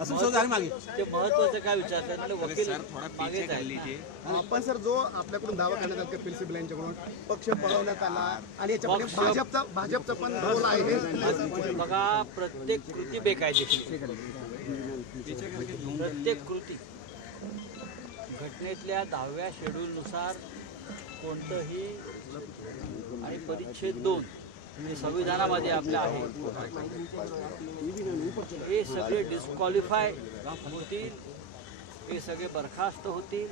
असं सर मागे ते महत्वाचं काय विचारतात वकील मागे पण सर जो आपल्याकडून दावा करण्यात आला कपिल सिब्बल यांच्याकडून पक्ष पळवण्यात आला आणि याच्यामध्ये भाजपचा पण रोल आहे बघा. प्रत्येक कृती बेकायदेशीर, प्रत्येक कृती घटनेतल्या 10व्या शेड्यूलनुसार कोणतंही आणि परिच्छेद 2 जे संविधानामध्ये आपल्या आहे हे सगळे डिस्क्वालिफाय होतील, हे सगळे बरखास्त होतील.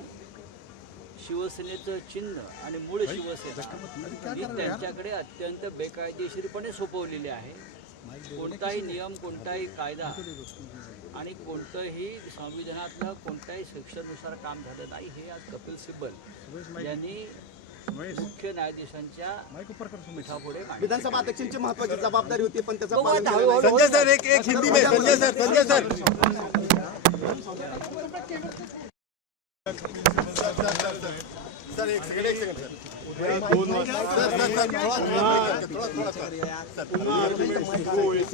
शिवसेनेचं चिन्ह आणि मूळ शिवसेना ही त्यांच्याकडे अत्यंत बेकायदेशीरपणे सोपवलेली आहे. कोणताही नियम, कोणताही कायदा आणि कोणतंही संविधानातलं कोणत्याही सेक्शननुसार काम झालं नाही. हे आज कपिल सिब्बल यांनी मुख्य न्यायाधीशांच्या पीठापुढे विधानसभा अध्यक्षांची महत्वाची जबाबदारी होती पण त्याचा संजय सर एक हिंदी में संजय सर सर एक सेकंड सर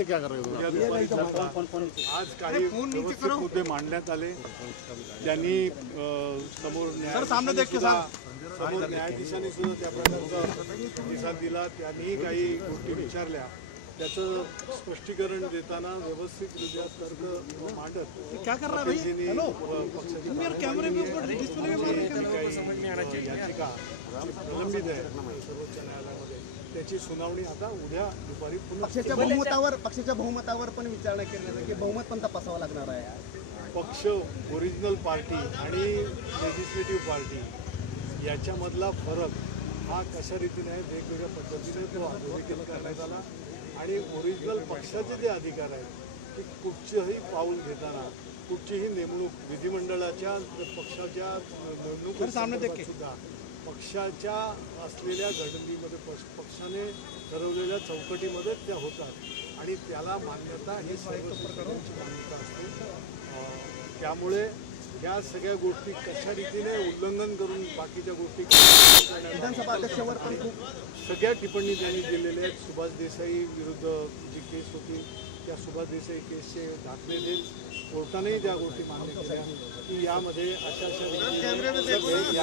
क्या कर रहे हो? आज काही मुद्दे मांडण्यात आले. त्यांनी समोर न्यायाधीशांनी सुद्धा त्या प्रकारचा प्रतिसाद दिला. त्यांनी काही गोष्टी विचारल्या. त्याचं स्पष्टीकरण देताना व्यवस्थितरित्या तर्क मांडत याचिका प्रलंबित आहे सर्वोच्च न्यायालयामध्ये, त्याची सुनावणी आता उद्या दुपारी पक्षाच्या बहुमतावर पण विचारणा केली की बहुमत पण तपासावं लागणार आहे. पक्ष, ओरिजिनल पार्टी आणि लेजिस्लेटिव्ह पार्टी याच्यामधला फरक हा कशा रीतीने आहे, वेगवेगळ्या पद्धतीने तो अधोरेखित करण्यात आला. आणि ओरिजिनल पक्षाचे जे अधिकार आहेत ते कुठचंही पाऊल घेताना, कुठचीही नेमणूक विधिमंडळाच्या पक्षाच्या नेमणुकीत सुद्धा पक्षाच्या असलेल्या घटनेमध्ये पक्षाने ठरवलेल्या चौकटीमध्ये त्या होतात आणि त्याला मान्यता ही सर्वसाधारणची मान्यता असते. त्यामुळे या सगळ्या गोष्टी कशा रीतीने उल्लंघन करून बाकीच्या गोष्टी विधानसभा अध्यक्षावर पण खूप सगळ्या टिप्पणी त्यांनी दिलेल्या आहेत. सुभाष देसाई विरुद्ध जी केस होती त्या सुभाष देसाई केसचे दाखले देत कोर्टानेही त्या गोष्टी मान्य केल्या की यामध्ये अशा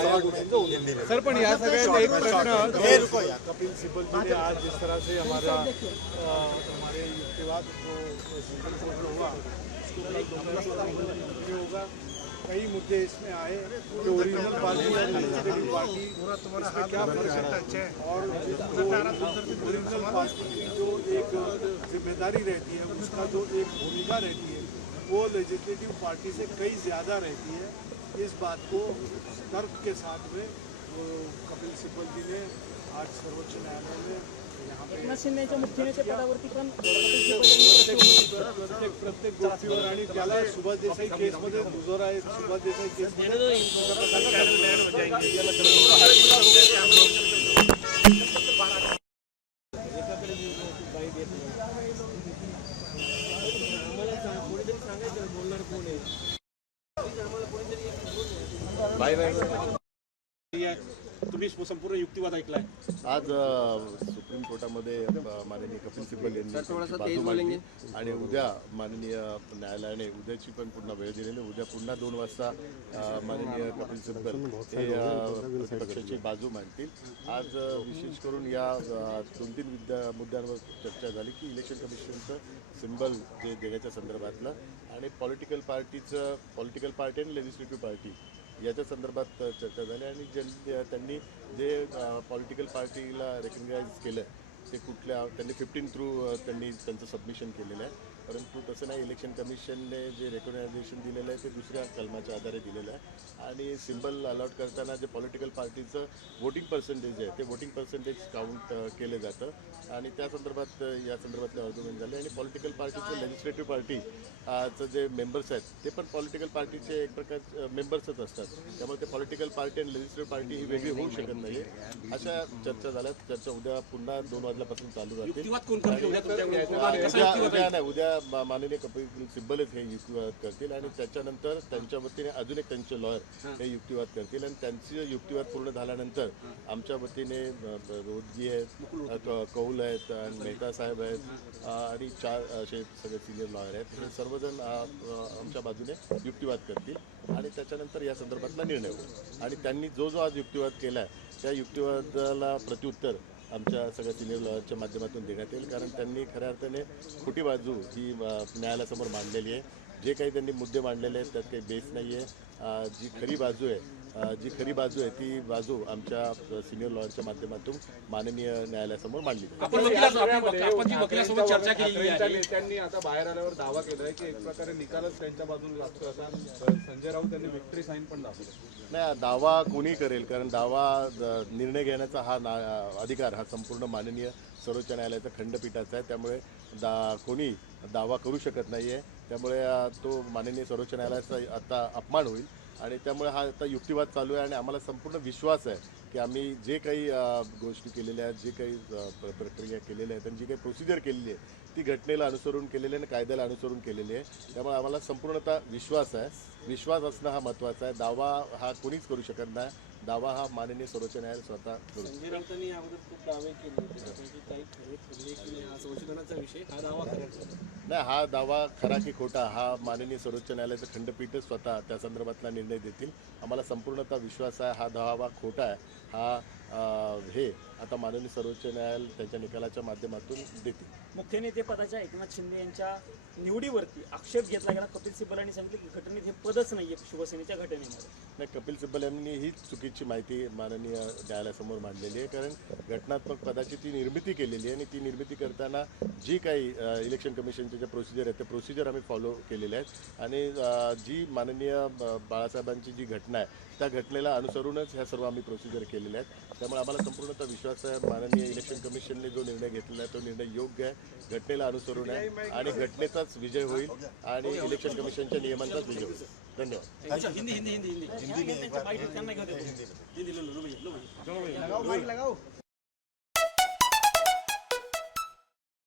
या गोष्टींचं उल्लंघन. सर पण या सगळ्यात एक प्रश्न कपिल सिब्बल जी ने आज जिस तरह से हमारे युक्तिवाद को हुआ होगा, कई मुद्दे इसमें आए जो ओरिजिनल पार्टी और लेजिस्लेटिव पार्टी इसमें क्या फर्क है और ओरिजिनल पार्टी की जो एक जिम्मेदारी रहती है, उसका जो एक भूमिका रहती है वो लेजिस्लेटिव पार्टी से कई ज़्यादा रहती है. इस बात को तर्क के साथ में कपिल सिब्बल जी ने आज सर्वोच्च न्यायालय में एकनाथ शिंदेच्या मुख्यमंत्री पदावरती पण प्रत्येक गोष्टीवर आणि त्याला सुभाष देसाई केसमध्ये दुजोरा आहे. सुभाष देसाई केसमध्ये तुम्ही संपूर्ण युक्तिवाद ऐकलाय. आज सुप्रीम कोर्टामध्ये माननीय कपिल सिब्बल यांनी बाजू मांडली आणि उद्या माननीय न्यायालयाने उद्याची पण पुन्हा वेळ दिलेली. उद्या पुन्हा 2 वाजता माननीय कपिल सिब्बल हे प्रतिपक्षाची बाजू मांडतील. आज विशेष करून या 2-3 मुद्द्यांवर चर्चा झाली की इलेक्शन कमिशनचं सिम्बल जे देण्याच्या संदर्भातलं आणि पॉलिटिकल पार्टी आणि लेजिस्लेटिव्ह पार्टी याच्या संदर्भात चर्चा झाली. आणि त्यांनी जे पॉलिटिकल पार्टीला रेकग्नाइज केलं ते त्यांनी 15 थ्रू त्यांनी त्यांचं सबमिशन केलेलं आहे. परंतु तसं नाही, इलेक्शन कमिशनने जे रेकग्नायझेशन दिलेलं आहे ते दुसऱ्या कलमाच्या आधारे दिलेलं आहे आणि सिम्बल अलॉट करताना जे पॉलिटिकल पार्टीचं वोटिंग पर्सेंटेज आहे ते वोटिंग पर्सेंटेज काउंट केलं जातं आणि त्या संदर्भात या संदर्भातले आर्ग्युमेंट झाले. आणि पॉलिटिकल पार्टीचं लेजिस्लेटिव्ह पार्टीचं जे मेंबर्स आहेत ते पण पॉलिटिकल पार्टीचे एक प्रकार मेंबर्सच असतात. त्यामुळे ते पॉलिटिकल पार्टी आणि लेजिस्लेटिव्ह पार्टी ही वेगळी होऊ शकत नाही. अशा चर्चा झाल्यात. चर्चा उद्या पुन्हा 2 वाजल्यापासून चालू राहतील. उद्या माननीय कपिल सिब्बलच हे युक्तिवाद करतील आणि त्याच्यानंतर त्यांच्या वतीने अजून एक त्यांचे लॉयर हे युक्तिवाद करतील आणि त्यांचे युक्तिवाद पूर्ण झाल्यानंतर आमच्या वतीने रोदगी आहेत, कौल आहेत आणि मेहता साहेब आहेत आणि 4 असे सगळे सिनियर लॉयर आहेत. हे सर्वजण आमच्या बाजूने युक्तिवाद करतील आणि त्याच्यानंतर या संदर्भातला निर्णय होईल. आणि त्यांनी जो आज युक्तिवाद केला आहे त्या युक्तिवादाला प्रत्युत्तर आमच्या सगळ्या सिनियर लॉयरच्या माध्यमातून देण्यात येईल. कारण त्यांनी खऱ्या अर्थाने खोटी बाजू ही न्यायालयासमोर मांडलेली आहे. जे काही त्यांनी मुद्दे मांडलेले आहेत त्यात काही बेस नाही आहे. जी खरी बाजू आहे ती बाजू आमच्या सिनियर लॉयरच्या माध्यमातून माननीय न्यायालयासमोर मांडली जाईल. वकिलासोबत चर्चा केली आहे. नेत्यांनी आता बाहेर आल्यावर दावा केलाय की एक प्रकारे निकालच त्यांच्या बाजूने लागतो. आता संजय राऊत यांनी विक्ट्री साईन पण दाखवली. नाही, दावा कोणी करेल, कारण दावा निर्णय घेण्याचा हा अधिकार हा संपूर्ण माननीय सर्वोच्च न्यायालयाचा खंडपीठाचा आहे. त्यामुळे कोणी दावा करू शकत नाही आहे. त्यामुळे तो माननीय सर्वोच्च न्यायालयाचा आता अपमान होईल आणि त्यामुळे हा आता युक्तिवाद चालू आहे आणि आम्हाला संपूर्ण विश्वास आहे की आम्ही जे काही गोष्टी केलेल्या आहेत, जे काही प्रक्रिया केलेल्या आहेत आणि जी काही प्रोसिजर केलेली आहे ती घटनेला अनुसरून केलेली आहे आणि कायद्याला अनुसरून केलेली आहे. त्यामुळे आम्हाला संपूर्णतः विश्वास आहे. विश्वास असणं हा महत्त्वाचा आहे. दावा हा कोणीच करू शकत नाही. दावा हा माननीय सर्वोच्च न्यायालय स्वतः करू. संजय राऊतांनी याबद्दल खूप दावे केले होते. त्यापैकी काही खरे ठरले की नाही हा संशोधनाचा विषय, हा दावा करायचा नाही, हा दावा खरा की खोटा हा माननीय सर्वोच्च न्यायालयाचं खंडपीठच स्वतः त्या संदर्भातला निर्णय देतील. आम्हाला संपूर्णतः विश्वास आहे. हा दावा खोटा आहे हा हे आता माननीय सर्वोच्च न्यायालय त्यांच्या निकालाच्या माध्यमातून देतील. मुख्य नेते पदाच्या एकनाथ शिंदे यांच्या निवडीवरती आक्षेप घेतला गेला. कपिल सिब्बल यांनी सांगितले की घटनेत हे पदच नाहीये शिवसेनेच्या घटनेमध्ये. नाही, कपिल सिब्बल यांनी हीच चुकीची माहिती माननीय न्यायालयासमोर मांडलेली आहे. कारण घटनात्मक पदाची ती निर्मिती केलेली आहे आणि ती निर्मिती करताना जी काही इलेक्शन कमिशनचे जे प्रोसिजर आहेत ते प्रोसिजर आम्ही फॉलो केलेले आहेत आणि जी माननीय बाळासाहेबांची जी घटना आहे त्या घटनेला अनुसरूनच ह्या सर्व आम्ही प्रोसिजर केलेले आहेत. त्यामुळे आम्हाला संपूर्णतः विश्वास आहे माननीय इलेक्शन कमिशनने जो निर्णय घेतलेला आहे तो निर्णय योग्य आहे, घटनेला अनुसरून आहे आणि घटनेचाच विजय होईल आणि इलेक्शन कमिशनच्या नियमांचाच विजय होईल. धन्यवाद. हिंदी हिंदी हिंदी हिंदी हिंदी